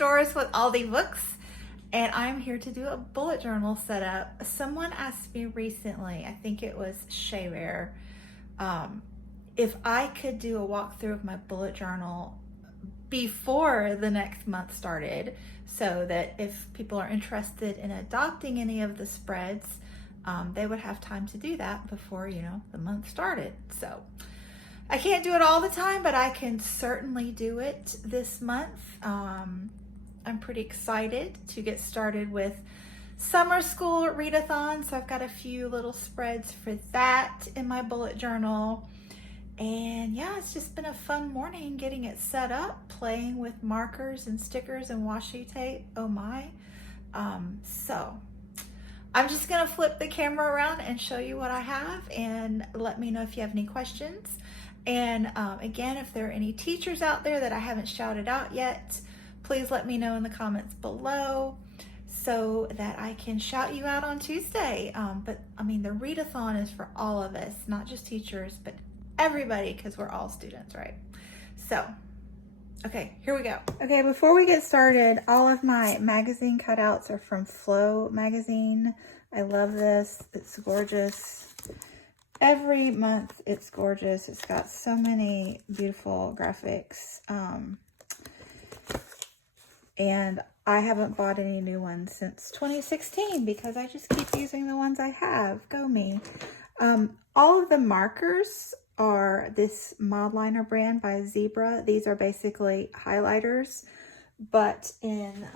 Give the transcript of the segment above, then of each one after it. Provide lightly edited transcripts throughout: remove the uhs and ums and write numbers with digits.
stores with Aldi Books, and I'm here to do a bullet journal setup. Someone asked me recently, I think it was Shea Bear, if I could do a walkthrough of my bullet journal before the next month started, so that if people are interested in adopting any of the spreads, they would have time to do that before, the month started. So I can't do it all the time, but I can certainly do it this month. I'm pretty excited to get started with summer school readathon. So I've got a few little spreads for that in my bullet journal. And yeah, it's just been a fun morning getting it set up, playing with markers and stickers and washi tape. Oh my. So I'm just gonna flip the camera around and show you what I have, and let me know if you have any questions. And again, if there are any teachers out there that I haven't shouted out yet, please let me know in the comments below so that I can shout you out on Tuesday. But I mean, the readathon is for all of us, not just teachers, but everybody, because we're all students, right? So, okay, here we go. Okay, before we get started, all of my magazine cutouts are from Flow magazine. I love this. It's gorgeous. Every month it's gorgeous. It's got so many beautiful graphics. And I haven't bought any new ones since 2016 because I just keep using the ones I have. Go me. All of the markers are this Modliner brand by Zebra. These are basically highlighters, but in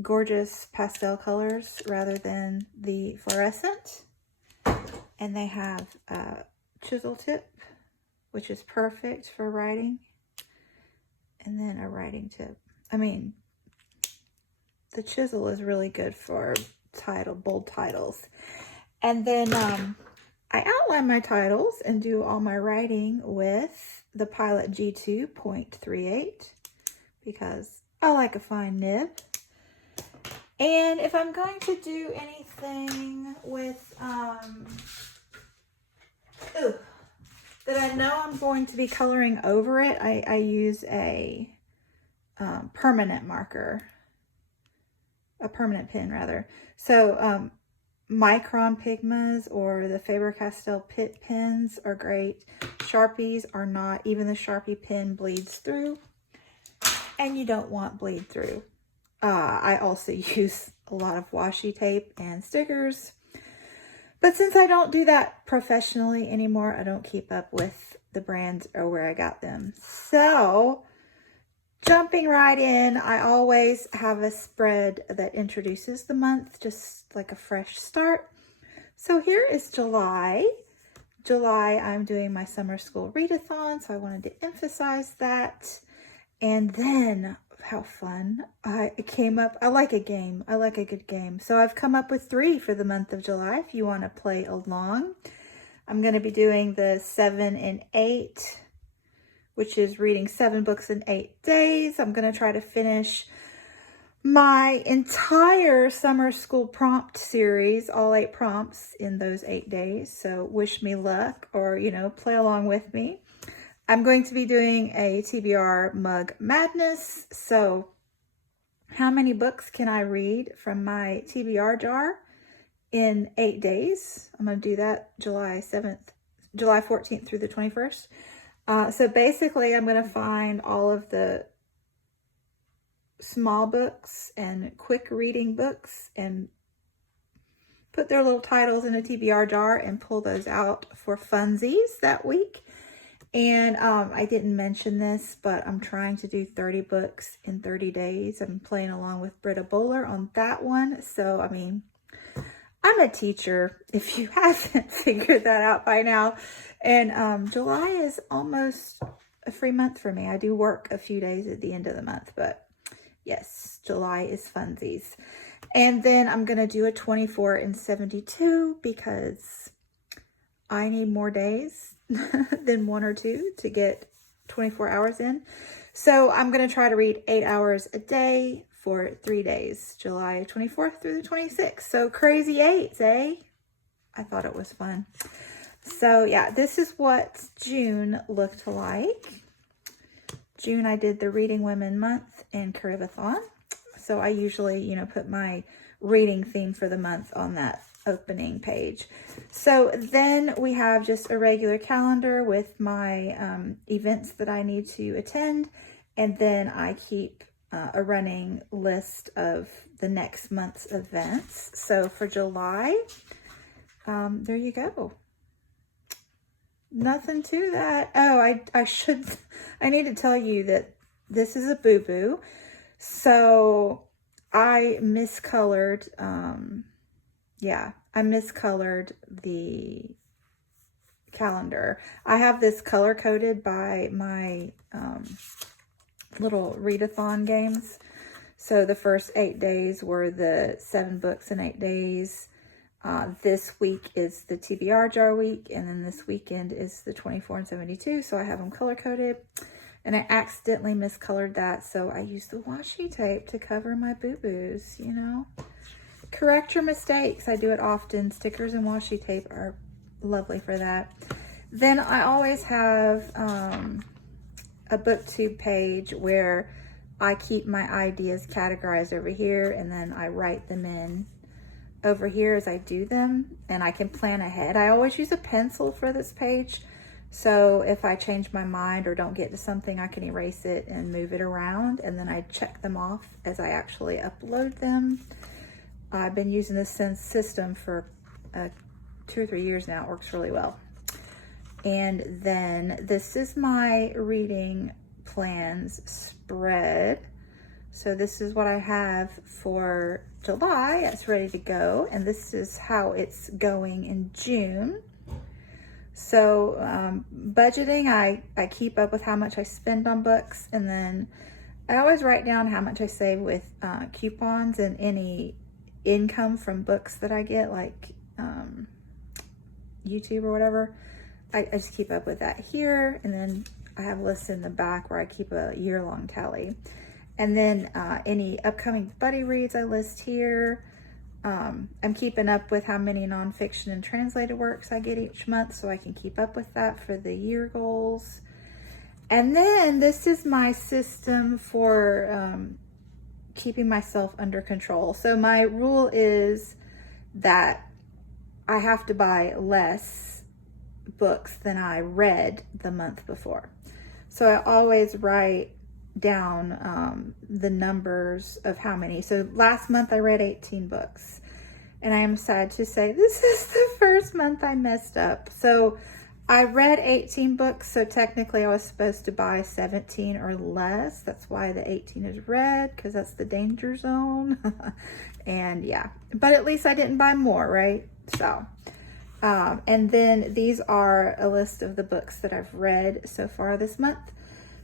gorgeous pastel colors rather than the fluorescent. And they have a chisel tip, which is perfect for writing. And then a writing tip. I mean, the chisel is really good for bold titles. And then I outline my titles and do all my writing with the Pilot G2.38 because I like a fine nib. And if I'm going to do anything with that I know I'm going to be coloring over it, I use a permanent marker, a permanent pen rather. So Micron Pigmas or the Faber-Castell Pitt pens are great. Sharpies are not. Even the Sharpie pen bleeds through, and you don't want bleed through. I also use a lot of washi tape and stickers. But since I don't do that professionally anymore, I don't keep up with the brands or where I got them. So, jumping right in, I always have a spread that introduces the month, just like a fresh start. So here is July. July, I'm doing my summer school readathon, so I wanted to emphasize that. And then, how fun, I like a game. I like a good game. So I've come up with 3 for the month of July if you want to play along. I'm going to be doing the 7 and 8, which is reading 7 books in 8 days. I'm going to try to finish my entire summer school prompt series, all 8 prompts in those 8 days. So wish me luck, or, play along with me. I'm going to be doing a TBR mug madness. So how many books can I read from my TBR jar in 8 days? I'm going to do that July 14th through the 21st. So basically I'm going to find all of the small books and quick reading books and put their little titles in a TBR jar and pull those out for funsies that week. And I didn't mention this, but I'm trying to do 30 books in 30 days. I'm playing along with Britta Bowler on that one. So, I mean, I'm a teacher, if you haven't figured that out by now. And July is almost a free month for me. I do work a few days at the end of the month, but yes, July is funsies. And then I'm going to do a 24 and 72 because I need more days than 1 or 2 to get 24 hours in. So I'm going to try to read 8 hours a day for 3 days, July 24th through the 26th. So crazy 8s, eh? I thought it was fun. So yeah, this is what June looked like. June I did the Reading Women Month and Caribathon. So I usually, you know, put my reading theme for the month on that opening page. So then we have just a regular calendar with my events that I need to attend. And then I keep a running list of the next month's events. So for July, there you go. Nothing to that. Oh, I need to tell you that this is a boo-boo. So I miscolored, I miscolored the calendar. I have this color coded by my little readathon games. So the first 8 days were the 7 books in 8 days. This week is the TBR jar week, and then this weekend is the 24 and 72. So I have them color coded, and I accidentally miscolored that. So I used the washi tape to cover my boo-boos, you know. Correct your mistakes. I do it often. Stickers and washi tape are lovely for that. Then I always have a booktube page where I keep my ideas categorized over here, and then I write them in over here as I do them, and I can plan ahead. I always use a pencil for this page, so if I change my mind or don't get to something, I can erase it and move it around, and then I check them off as I actually upload them. I've been using this system for 2 or 3 years now. It works really well. And then this is my reading plans spread. So this is what I have for July. It's ready to go. And this is how it's going in June. So budgeting, I keep up with how much I spend on books. And then I always write down how much I save with coupons and any income from books that I get, like YouTube or whatever. I just keep up with that here. And then I have lists in the back where I keep a year-long tally. And then any upcoming buddy reads I list here. I'm keeping up with how many nonfiction and translated works I get each month, so I can keep up with that for the year goals. And then this is my system for keeping myself under control. So my rule is that I have to buy less books than I read the month before. So I always write down the numbers of how many. So last month I read 18 books, and I am sad to say this is the first month I messed up. So I read 18 books, so technically I was supposed to buy 17 or less. That's why the 18 is red, because that's the danger zone. And yeah, but at least I didn't buy more, right? So and then these are a list of the books that I've read so far this month.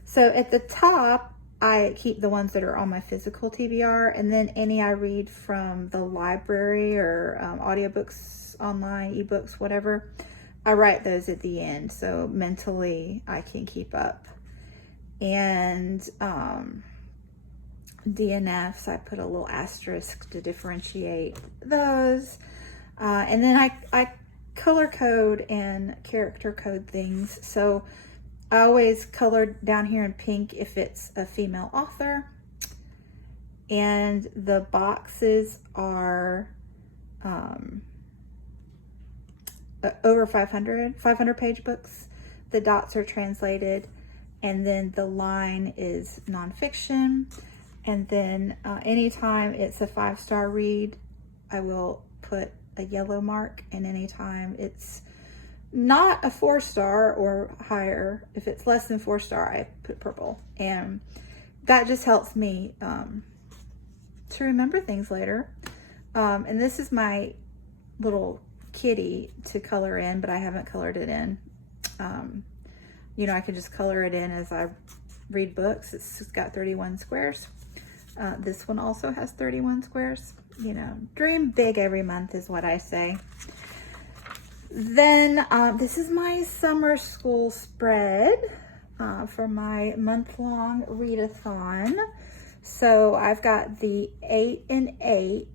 So at the top, I keep the ones that are on my physical TBR, and then any I read from the library or audiobooks, online, ebooks, whatever, I write those at the end. So mentally I can keep up. And DNFs, I put a little asterisk to differentiate those. And then I color code and character code things. So I always color down here in pink if it's a female author. And the boxes are over 500 page books. The dots are translated. And then the line is nonfiction. And then anytime it's a 5-star read, I will put a yellow mark. And anytime it's not a 4-star or higher, if it's less than 4-star, I put purple. And that just helps me to remember things later. And this is my little kitty to color in, but I haven't colored it in. You know, I can just color it in as I read books. It's got 31 squares. This one also has 31 squares. You know, dream big every month is what I say. Then this is my summer school spread for my month-long readathon. So I've got the 8 and 8,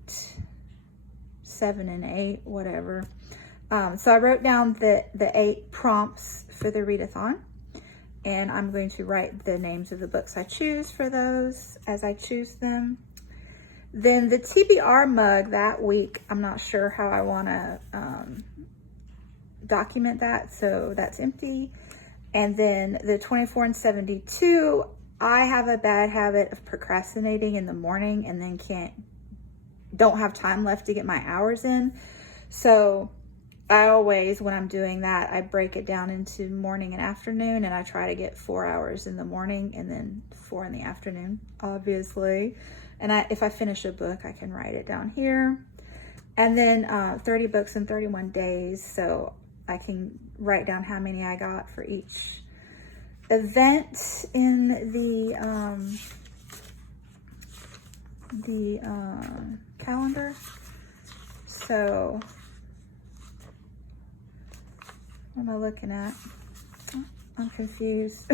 7 and 8, whatever. So I wrote down the 8 prompts for the readathon. and I'm going to write the names of the books I choose for those as I choose them. Then the TBR mug that week, I'm not sure how I want to document that, so that's empty. And then the 24 and 72, I have a bad habit of procrastinating in the morning and then don't have time left to get my hours in. So I always, when I'm doing that, I break it down into morning and afternoon, and I try to get 4 hours in the morning and then 4 in the afternoon, obviously. And if I finish a book, I can write it down here. And then 30 books in 31 days. So I can write down how many I got for each event in the calendar. So what am I looking at? I'm confused.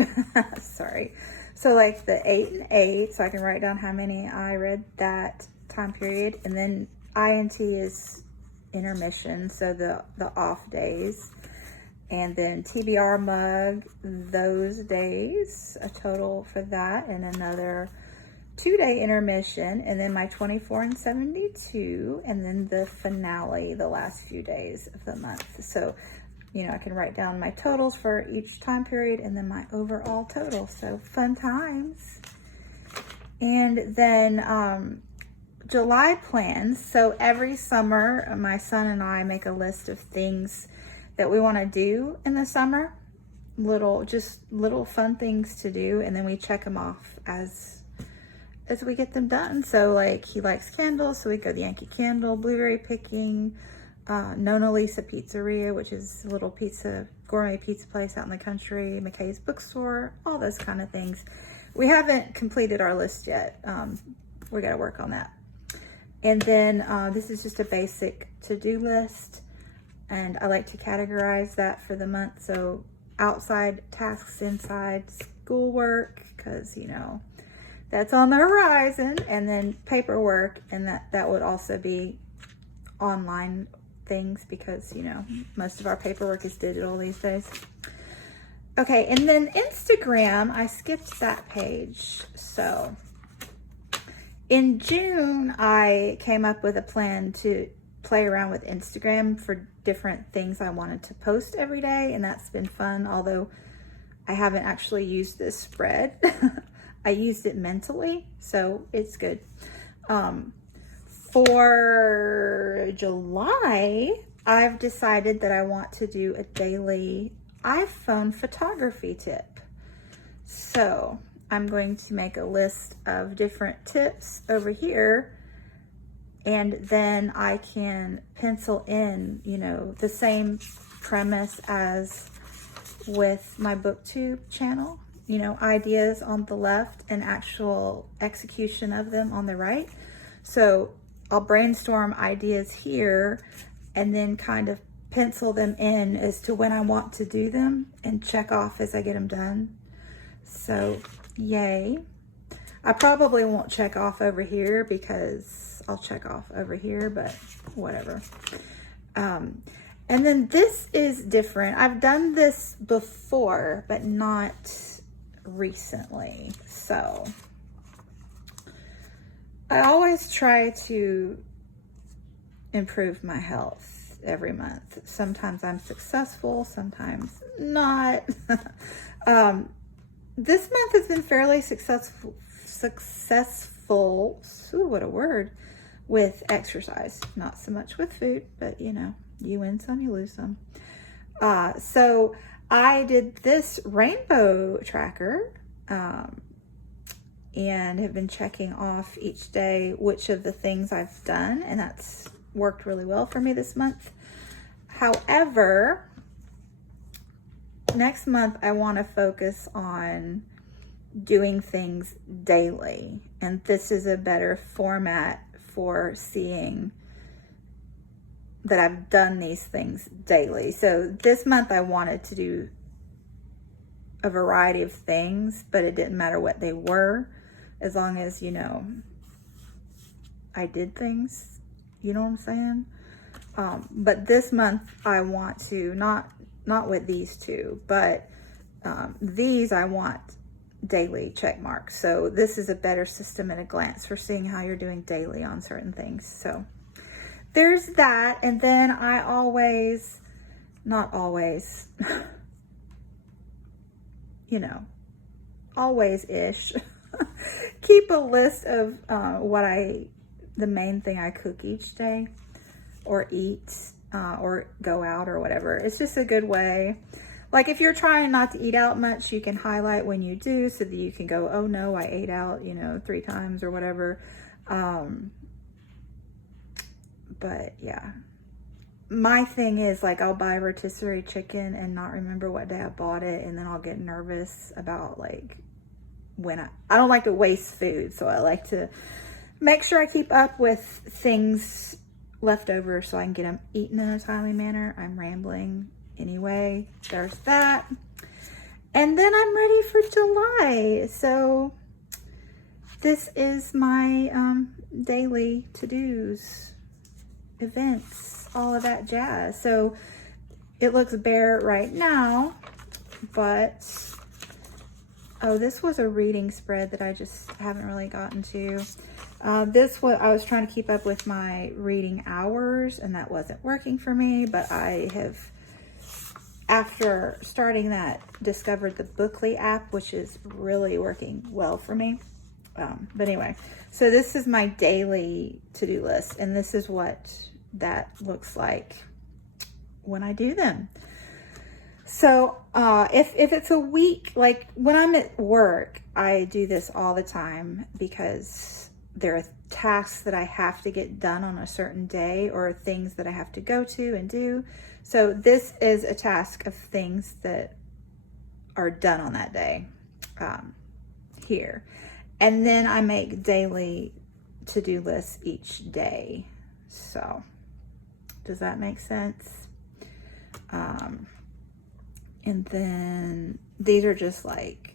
Sorry. So like the 8 and 8, so I can write down how many I read that time period. And then INT is intermission, so the off days. And then TBR mug, those days, a total for that, and another 2-day intermission, and then my 24 and 72, and then the finale, the last few days of the month. So, you know, I can write down my totals for each time period and then my overall total. So fun times. And then July plans. So every summer, my son and I make a list of things that we want to do in the summer, just little fun things to do, and then we check them off as we get them done. So like, he likes candles, so we go to Yankee Candle, blueberry picking, Nona Lisa Pizzeria, which is a little gourmet pizza place out in the country, McKay's bookstore, all those kind of things. We haven't completed our list yet. We got to work on that. And then this is just a basic to-do list. And I like to categorize that for the month. So outside tasks, inside schoolwork, because, you know, that's on the horizon. And then paperwork, and that would also be online things because, you know, most of our paperwork is digital these days. Okay, and then Instagram, I skipped that page. So in June, I came up with a plan to play around with Instagram for different things I wanted to post every day, and that's been fun, although I haven't actually used this spread. I used it mentally, so it's good. For July, I've decided that I want to do a daily iPhone photography tip. So I'm going to make a list of different tips over here, and then I can pencil in, you know, the same premise as with my BookTube channel, you know, ideas on the left and actual execution of them on the right. So I'll brainstorm ideas here and then kind of pencil them in as to when I want to do them and check off as I get them done. So yay. I probably won't check off over here because I'll check off over here, but whatever. And then this is different. I've done this before, but not recently. So I always try to improve my health every month. Sometimes I'm successful, sometimes not. This month has been fairly successful, ooh, what a word, with exercise. Not so much with food, but you know, you win some, you lose some. So I did this rainbow tracker and have been checking off each day which of the things I've done, and that's worked really well for me this month. However, next month I want to focus on doing things daily, and this is a better format for seeing that I've done these things daily. So this month I wanted to do a variety of things, but it didn't matter what they were, as long as, you know, I did things, you know what I'm saying? But this month I want to, not with these two, but These I want daily check marks. So this is a better system at a glance for seeing how you're doing daily on certain things. So there's that. And then I always, not always, you know, always-ish, keep a list of the main thing I cook each day or eat or go out or whatever. It's just a good way. Like if you're trying not to eat out much, you can highlight when you do so that you can go, oh no, I ate out, you know, 3 times or whatever. But yeah, my thing is like I'll buy rotisserie chicken and not remember what day I bought it, and then I'll get nervous about like when I don't like to waste food, so I like to make sure I keep up with things left over so I can get them eaten in a timely manner. I'm rambling anyway. There's that. And then I'm ready for July. So this is my daily to-dos, events, all of that jazz. So it looks bare right now, but oh, this was a reading spread that I just haven't really gotten to. This was, I was trying to keep up with my reading hours and that wasn't working for me, but I have, after starting that, discovered the Bookly app, which is really working well for me. But anyway, so this is my daily to-do list, and this is what that looks like when I do them. So if it's a week, like when I'm at work, I do this all the time because there are tasks that I have to get done on a certain day or things that I have to go to and do. So this is a task of things that are done on that day here. And then I make daily to-do lists each day. So does that make sense? And then these are just like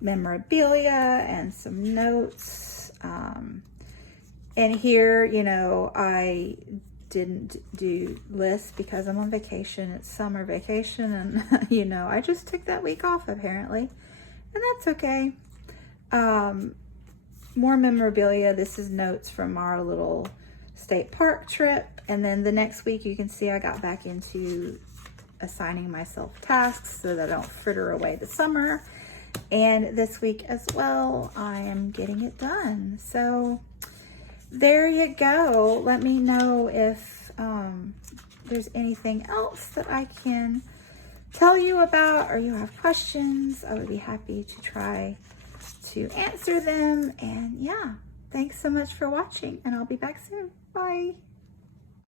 memorabilia and some notes. And here, you know, I didn't do lists because I'm on vacation. It's summer vacation, and you know, I just took that week off apparently, and that's okay. More memorabilia. This is notes from our little state park trip. And then the next week you can see I got back into assigning myself tasks so that I don't fritter away the summer. And this week as well, I am getting it done. So there you go. Let me know if there's anything else that I can tell you about or you have questions. I would be happy to try to answer them. And yeah, thanks so much for watching, and I'll be back soon. Bye.